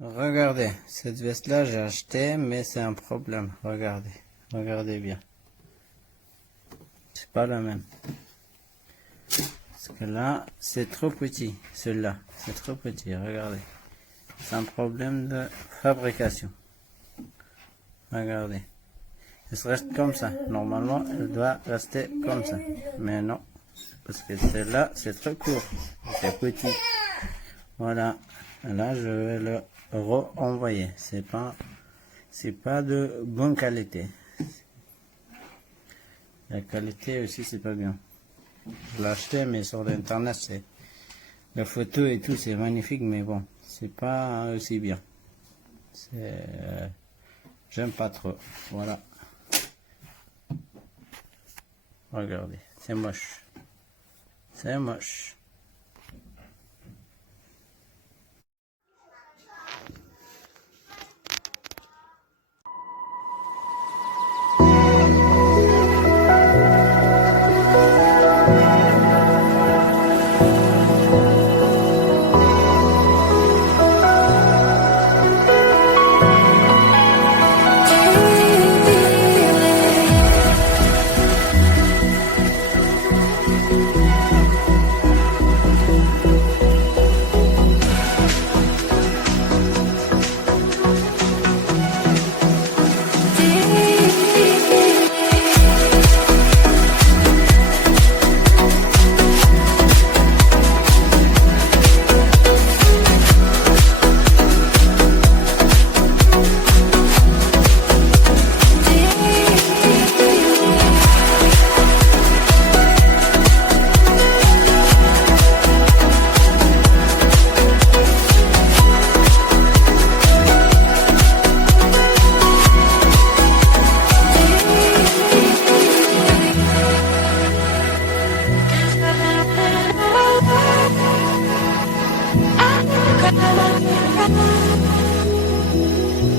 Regardez, cette veste-là, j'ai acheté, mais c'est un problème. Regardez, regardez bien. C'est pas la même. Parce que là, c'est trop petit. Celui-là, c'est trop petit. Regardez. C'est un problème de fabrication. Regardez. Elle reste comme ça. Normalement, elle doit rester comme ça. Mais non. Parce que celle-là, c'est trop court. C'est petit. Voilà. Là, je vais le renvoyer. C'est pas de bonne qualité. La qualité aussi, c'est pas bien. Je l'ai acheté, mais sur l'internet, c'est la photo et tout, c'est magnifique, mais bon, c'est pas aussi bien. J'aime pas trop. Voilà. Regardez, c'est moche. C'est moche.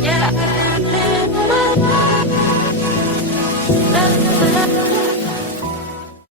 Yeah.